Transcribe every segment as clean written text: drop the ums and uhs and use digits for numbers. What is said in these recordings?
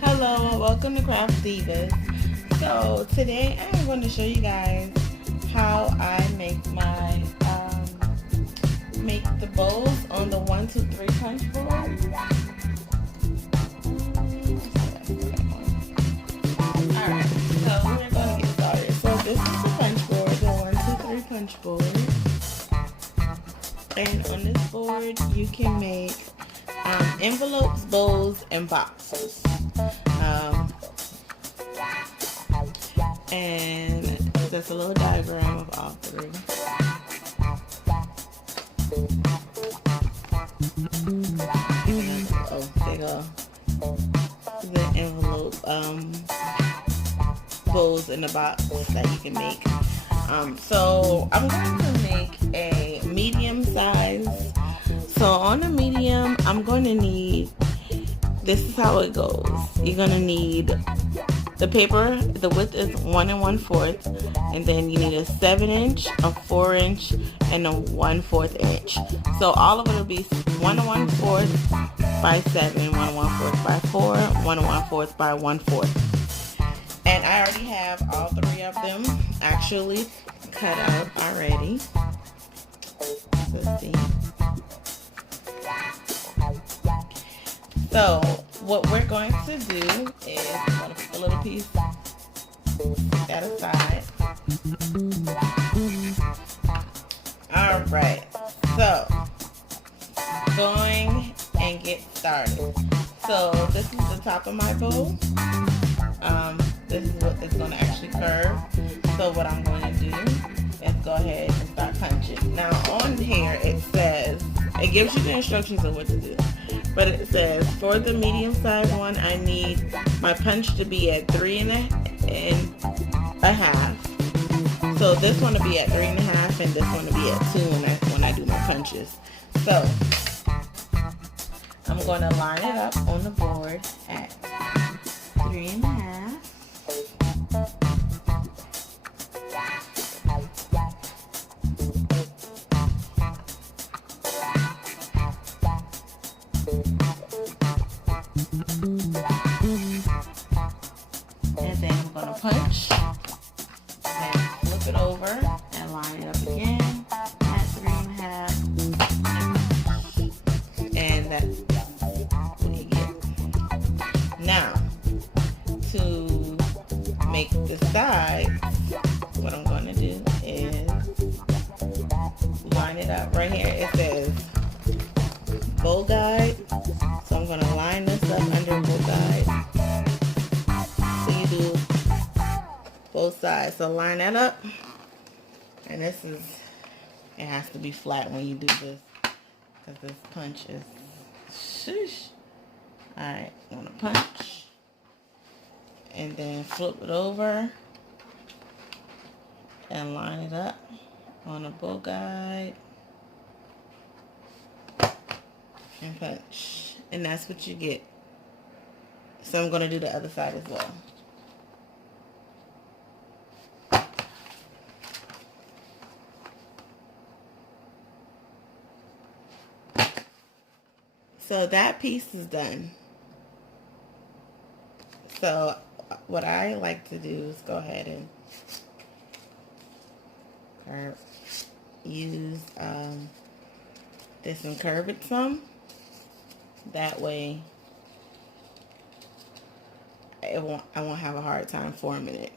Hello and welcome to Craft Divas. So today I'm going to show you guys how I make the bows on the 1, 2, 3 punch board. Alright, so we're going to get started. So this is the punch board, the 1, 2, 3 punch board. And on this board you can make envelopes, bows, and boxes. Um, and there's a little diagram of all three. Oh, there go the envelope bows in the box that you can make. So I'm going to make a medium size. So on a medium, I'm going to need, this is how it goes. You're going to need the paper, the width is 1 1/4, and then you need a 7-inch, a 4-inch, and a 1/4 inch. So all of it will be 1 1/4 by 7, 1 1/4 by 4, 1 1/4 by 1/4. And I already have all three of them actually cut out already. Let's see. So what we're going to do is I'm going to put a little piece that aside. Alright, so going and get started. So this is the top of my bow. This is what is going to actually curve. So what I'm going to do is go ahead and start punching. Now on here it says, it gives you the instructions of what to do. But it says, for the medium size one, I need my punch to be at 3 1/2. So this one to be at 3 1/2, and this one to be at 2 when I do my punches. So I'm going to line it up on the board at 3 1/2. And then I'm going to punch and flip it over and line it up again at 3 1/2. And that's what you get. Now, to make the sides, what I'm going to do is line it up right here. It says bow guide. So I'm going to line this up under bow guide. So you do both sides. So line that up. And this is, it has to be flat when you do this, because this punch is shush. Alright, I'm going to punch. And then flip it over. And line it up on a bow guide. And punch. And that's what you get. So I'm going to do the other side as well. So that piece is done. So what I like to do is go ahead and use this and curve it some. That way I won't have a hard time forming it.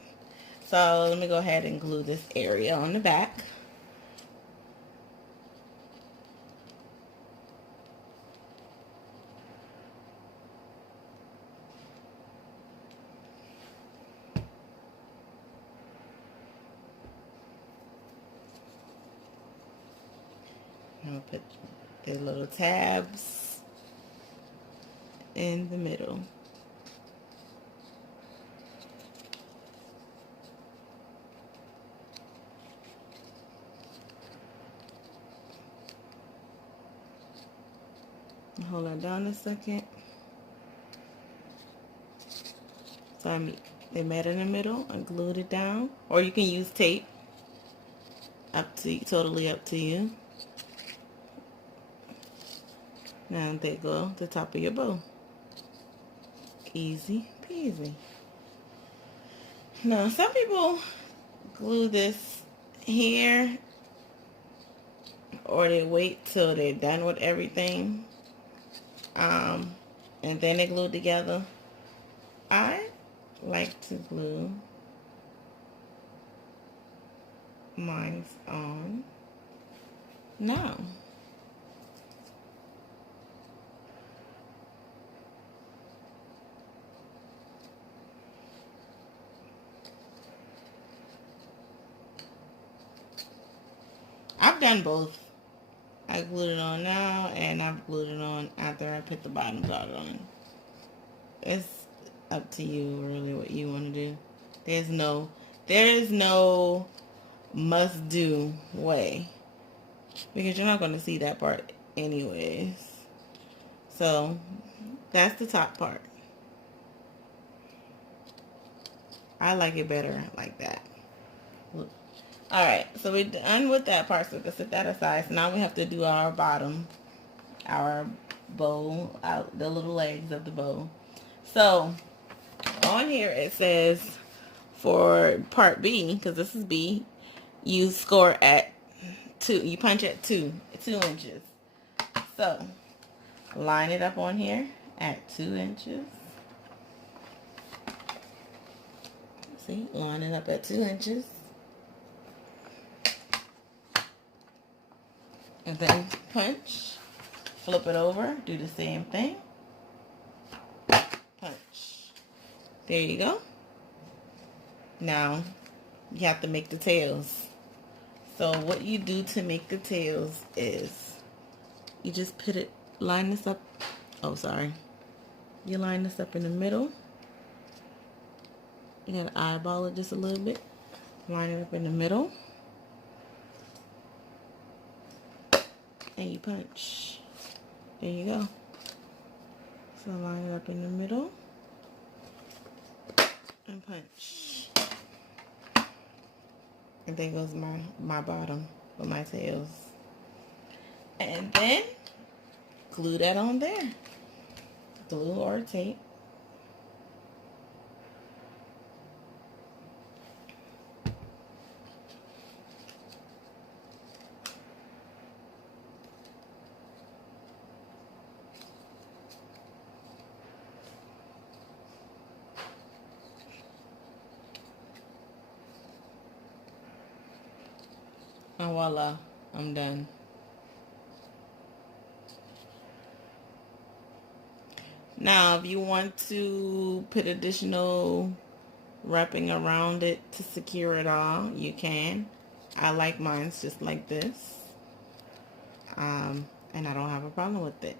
So let me go ahead and glue this area on the back. I'm going to put the little tabs in the middle. Hold that down a second. So they met in the middle and glued it down. Or you can use tape. Totally up to you. Now there you go, the top of your bow. Easy peasy. Now, some people glue this here, or they wait till they're done with everything, and then they glue it together. I like to glue mine on now. I've done both. I glued it on now, and I've glued it on after I put the bottoms out on. It's up to you, really, what you want to do. There is no must do way, because you're not going to see that part anyways. So that's the top part. I like it better like that. Alright, so we're done with that part, so we can set that aside. So now we have to do our bottom, our bow, the little legs of the bow. So on here it says for part B, because this is B, you score at 2. You punch at 2 inches. So line it up on here at 2 inches. See, line it up at 2 inches. And then punch. Flip it over. Do the same thing. Punch. There you go. Now, you have to make the tails. So what you do to make the tails is you just line this up. Oh, sorry. You line this up in the middle. You gotta eyeball it just a little bit. Line it up in the middle. And you punch. There you go. So line it up in the middle. And punch. And there goes my bottom with my tails. And then glue that on there. Glue or tape. And voila, I'm done. Now, if you want to put additional wrapping around it to secure it all, you can. I like mine just like this. And I don't have a problem with it.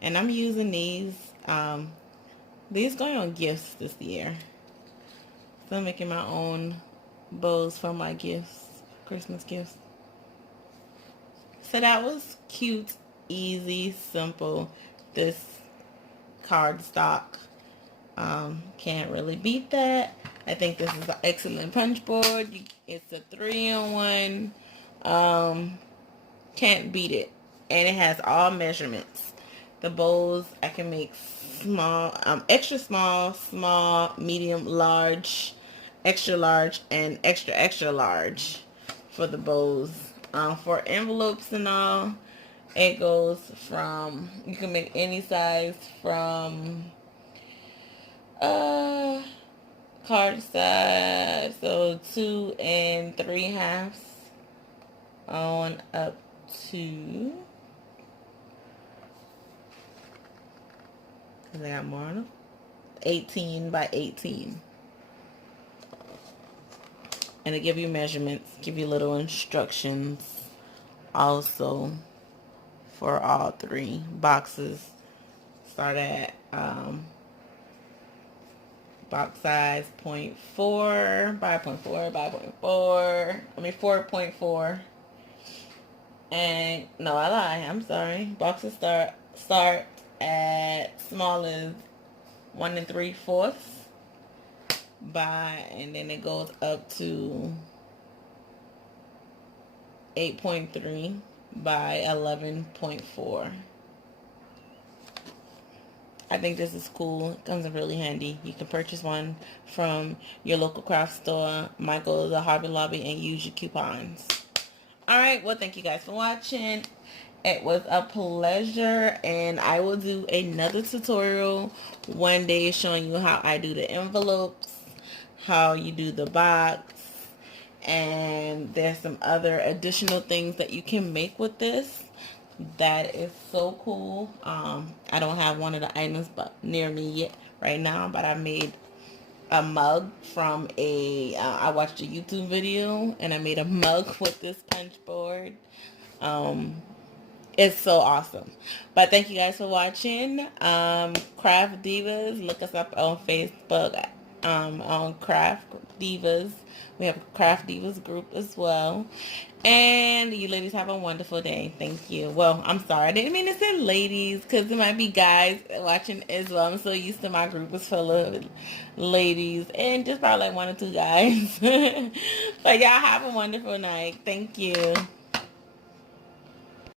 And I'm using these going on gifts this year. So I'm making my own bows for my gifts, Christmas gifts. So that was cute, easy, simple. This cardstock, can't really beat that. I think this is an excellent punch board. It's a 3-in-1. Can't beat it. And it has all measurements. The bows I can make small, extra small, small, medium, large, extra large, and extra extra large for the bows. For envelopes and all, it goes from, you can make any size from card size, so 2 3/2 on up to, because I got more on them, 18 by 18. And they give you measurements, give you little instructions also for all 3 boxes. Start at box size 0.4 by 0.4 by 0.4. 4.4. And no, I lie. I'm sorry. Boxes start at small as 1 3/4 by, and then it goes up to 8.3 by 11.4. I think this is cool. It comes in really handy. You can purchase one from your local craft store, Michael's or Hobby Lobby, and use your coupons. All right. Well, thank you guys for watching. It was a pleasure, and I will do another tutorial one day showing you how I do the envelopes, how you do the box, and there's some other additional things that you can make with this that is so cool. I don't have one of the items near me yet right now, but I made a mug from I watched a YouTube video and I made a mug with this punch board. It's so awesome. But thank you guys for watching. Craft Divas, look us up on Facebook, on Craft Divas. We have a Craft Divas group as well. And you ladies have a wonderful day. Thank you. Well, I'm sorry. I didn't mean to say ladies because there might be guys watching as well. I'm so used to my group is full of ladies and just probably like 1 or 2 guys. But y'all have a wonderful night. Thank you.